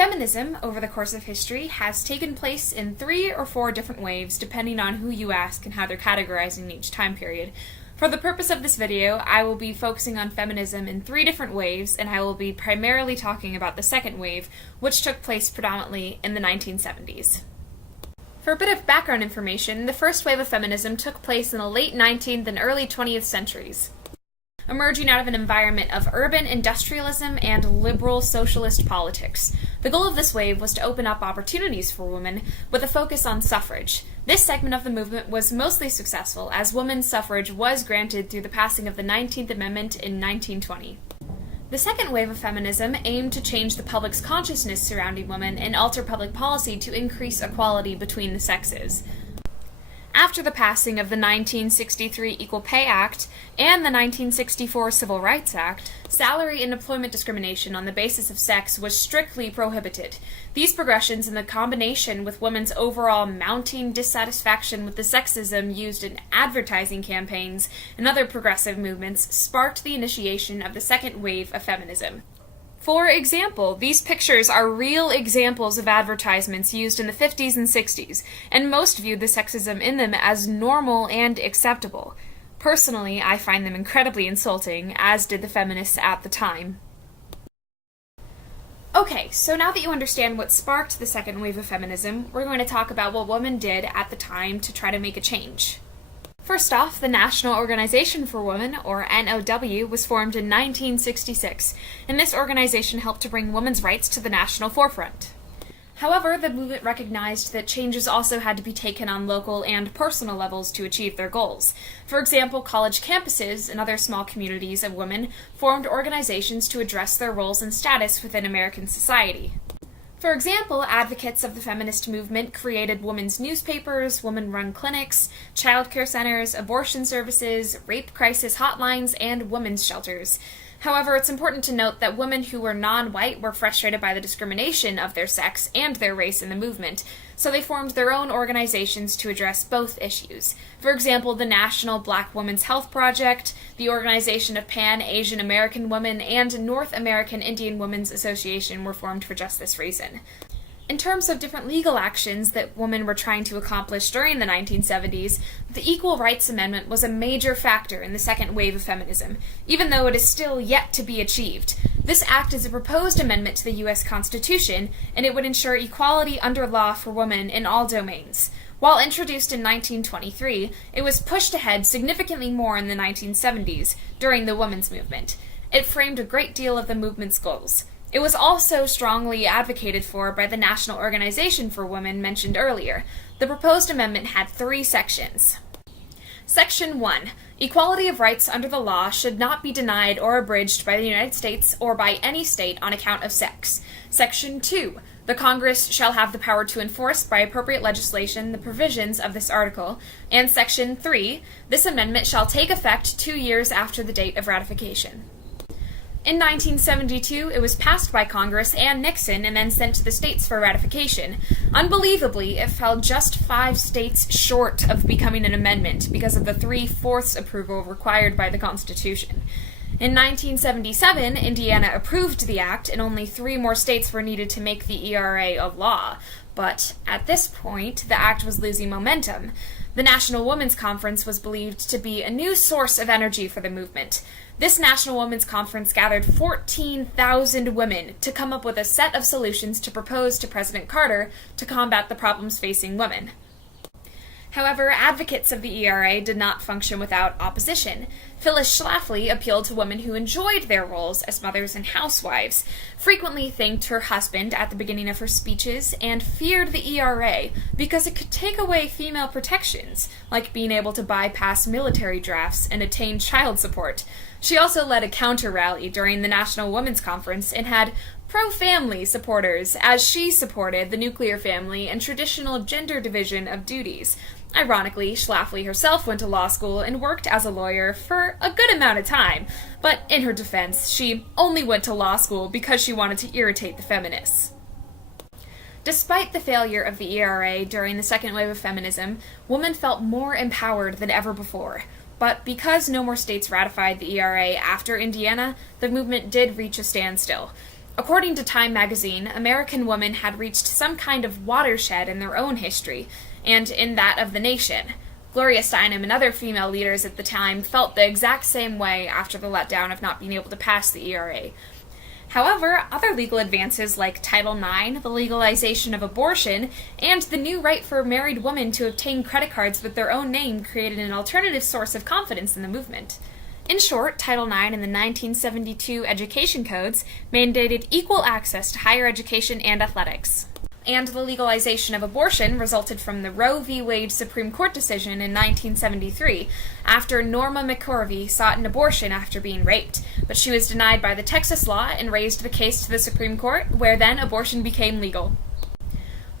Feminism, over the course of history, has taken place in 3 or 4 different waves depending on who you ask and how they're categorizing in each time period. For the purpose of this video, I will be focusing on feminism in 3 different waves, and I will be primarily talking about the second wave, which took place predominantly in the 1970s. For a bit of background information, the first wave of feminism took place in the late 19th and early 20th centuries, emerging out of an environment of urban industrialism and liberal socialist politics. The goal of this wave was to open up opportunities for women with a focus on suffrage. This segment of the movement was mostly successful, as women's suffrage was granted through the passing of the 19th Amendment in 1920. The second wave of feminism aimed to change the public's consciousness surrounding women and alter public policy to increase equality between the sexes. After the passing of the 1963 Equal Pay Act and the 1964 Civil Rights Act, salary and employment discrimination on the basis of sex was strictly prohibited. These progressions, in the combination with women's overall mounting dissatisfaction with the sexism used in advertising campaigns and other progressive movements, sparked the initiation of the second wave of feminism. For example, these pictures are real examples of advertisements used in the 50s and 60s, and most viewed the sexism in them as normal and acceptable. Personally, I find them incredibly insulting, as did the feminists at the time. Okay, so now that you understand what sparked the second wave of feminism, we're going to talk about what women did at the time to try to make a change. First off, the National Organization for Women, or NOW, was formed in 1966, and this organization helped to bring women's rights to the national forefront. However, the movement recognized that changes also had to be taken on local and personal levels to achieve their goals. For example, college campuses and other small communities of women formed organizations to address their roles and status within American society. For example, advocates of the feminist movement created women's newspapers, women-run clinics, child care centers, abortion services, rape crisis hotlines, and women's shelters. However, it's important to note that women who were non-white were frustrated by the discrimination of their sex and their race in the movement, so they formed their own organizations to address both issues. For example, the National Black Women's Health Project, the Organization of Pan-Asian American Women, and North American Indian Women's Association were formed for just this reason. In terms of different legal actions that women were trying to accomplish during the 1970s, the Equal Rights Amendment was a major factor in the second wave of feminism, even though it is still yet to be achieved. This act is a proposed amendment to the U.S. Constitution, and it would ensure equality under law for women in all domains. While introduced in 1923, it was pushed ahead significantly more in the 1970s, during the women's movement. It framed a great deal of the movement's goals. It was also strongly advocated for by the National Organization for Women mentioned earlier. The proposed amendment had 3 sections. Section 1. Equality of rights under the law should not be denied or abridged by the United States or by any state on account of sex. Section 2. The Congress shall have the power to enforce by appropriate legislation the provisions of this article. And Section 3. This amendment shall take effect 2 years after the date of ratification. In 1972, it was passed by Congress and Nixon and then sent to the states for ratification. Unbelievably, it fell just 5 states short of becoming an amendment because of the 3/4 approval required by the Constitution. In 1977, Indiana approved the act, and only 3 more states were needed to make the ERA a law. But at this point, the act was losing momentum. The National Women's Conference was believed to be a new source of energy for the movement. This National Women's Conference gathered 14,000 women to come up with a set of solutions to propose to President Carter to combat the problems facing women. However, advocates of the ERA did not function without opposition. Phyllis Schlafly appealed to women who enjoyed their roles as mothers and housewives, frequently thanked her husband at the beginning of her speeches, and feared the ERA because it could take away female protections, like being able to bypass military drafts and attain child support. She also led a counter-rally during the National Women's Conference and had pro-family supporters, as she supported the nuclear family and traditional gender division of duties. Ironically, Schlafly herself went to law school and worked as a lawyer for a good amount of time, but in her defense, she only went to law school because she wanted to irritate the feminists. Despite the failure of the ERA during the second wave of feminism, women felt more empowered than ever before. But because no more states ratified the ERA after Indiana, the movement did reach a standstill. According to Time magazine, American women had reached some kind of watershed in their own history, and in that of the nation. Gloria Steinem and other female leaders at the time felt the exact same way after the letdown of not being able to pass the ERA. However, other legal advances like Title IX, the legalization of abortion, and the new right for married women to obtain credit cards with their own name created an alternative source of confidence in the movement. In short, Title IX and the 1972 Education Codes mandated equal access to higher education and athletics. And the legalization of abortion resulted from the Roe v. Wade Supreme Court decision in 1973, after Norma McCorvey sought an abortion after being raped, but she was denied by the Texas law and raised the case to the Supreme Court, where then abortion became legal.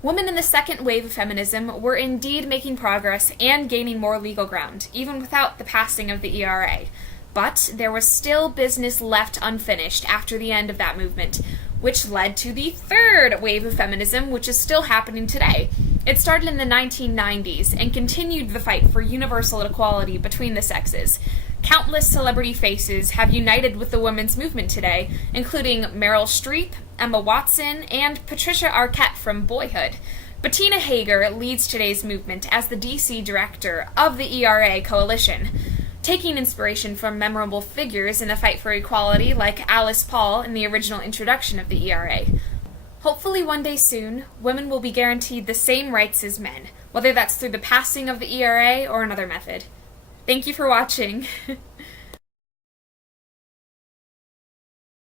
Women in the second wave of feminism were indeed making progress and gaining more legal ground, even without the passing of the ERA. But there was still business left unfinished after the end of that movement, which led to the third wave of feminism, which is still happening today. It started in the 1990s and continued the fight for universal equality between the sexes. Countless celebrity faces have united with the women's movement today, including Meryl Streep, Emma Watson, and Patricia Arquette from Boyhood. Bettina Hager leads today's movement as the DC director of the ERA Coalition, taking inspiration from memorable figures in the fight for equality like Alice Paul in the original introduction of the ERA. Hopefully one day soon, women will be guaranteed the same rights as men, whether that's through the passing of the ERA or another method. Thank you for watching.